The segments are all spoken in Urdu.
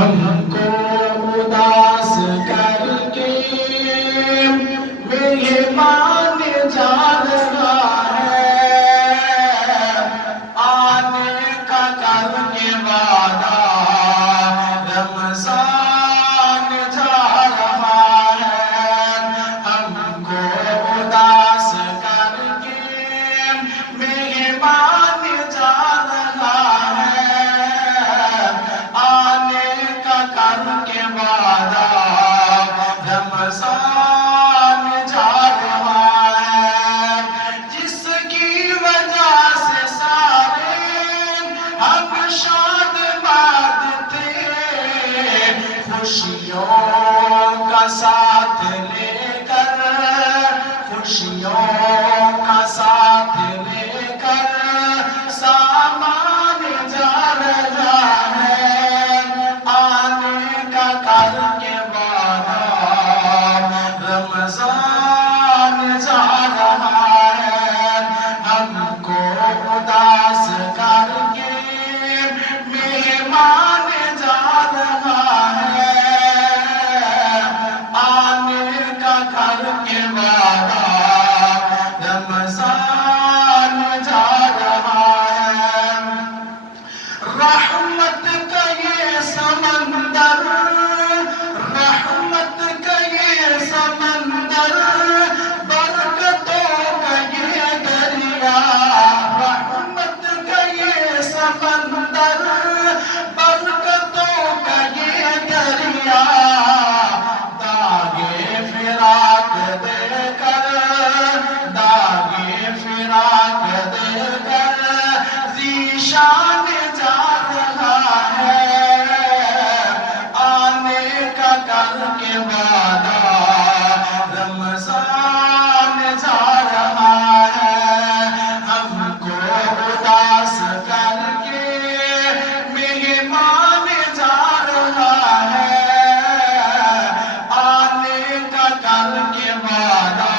ہم کو اداس کر کے مہمان جا رہا ہے، آنے کا کر کے وعدہ رمضان جا رہا ہے، ہم کو اداس کر کے مہمان جا رہا ہے، آنے کا کر کے وعدہ رمضان جا رہا ہے، جس کی وجہ سے سارے ہم شاد باد تھے، خوشیوں کا ساتھ لے کر، خوشیوں کا ساتھ لے کر سامان جا رہا ہے، آنے کا کر کے وعدہ رمضان جا رہا ہے، ہم کو اداس کر کے مہمان جا رہا ہے، آنے کا کر کے وعدہ رمضان جا رہا ہے، رحمت کا یہ سمندر، رحمت کا یہ سمندر، برکتوں کا یہ دریا، رحمت کا یہ سمندر، برکتوں کا یہ دریا، داغے فراق دے کر، داغے فراق دے کر ذیشان جا رہا ہے، آنے کا کر کے وعدہ رمضان جا رہا ہے، ہم کو اداس کر کے مہمان جا رہا ہے، آنے کا کر کے وعدہ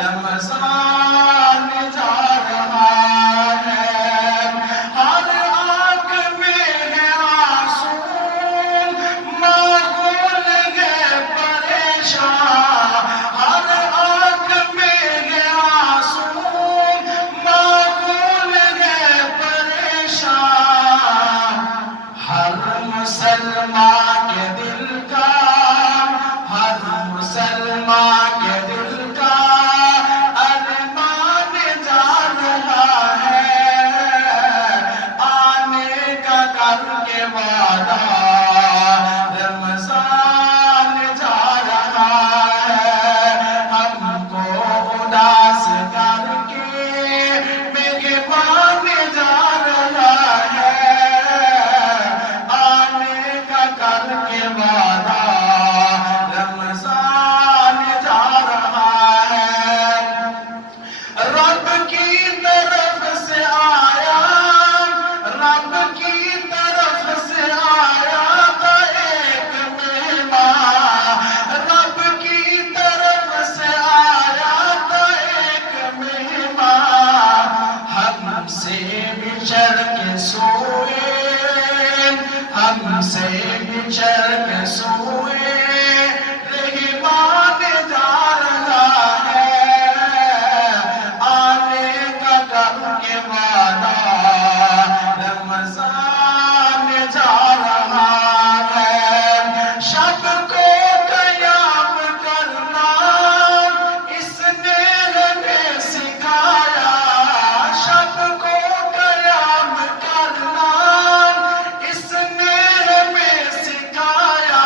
رمضان جا رہا ہے، ہر آنکھ میں ہے آنسو، ماحول ہے پریشان، ہر آنکھ میں ہے آنسو، ماحول ہے پریشان، ہر مسلمان کے دل کا، ہر مسلمان کے دل کا ارمان جا رہا ہے، آنے کا کر کے وعدہ رمضان جا رہا ہے، ہم کو اداس کر کے مہمان جا رہا ہے، آنے کا کر کے وعدہ رمضان جا رہا ہے، رب کی طرف سے آیا، رب کی طرف سے آیا تھا ایک مہمان، رب کی طرف سے آیا تھا ایک مہمان، ہم سے بچھڑ کے سوئے، ہم سے بچھڑ کے سوئے، رحمان جا رہا ہے، آنے کا کر کے وعدہ رمضان جا رہا ہے، شب کو قیام کرنا اس نے ہمیں سکھایا، شب کو قیام کرنا اس نے ہمیں سکھایا،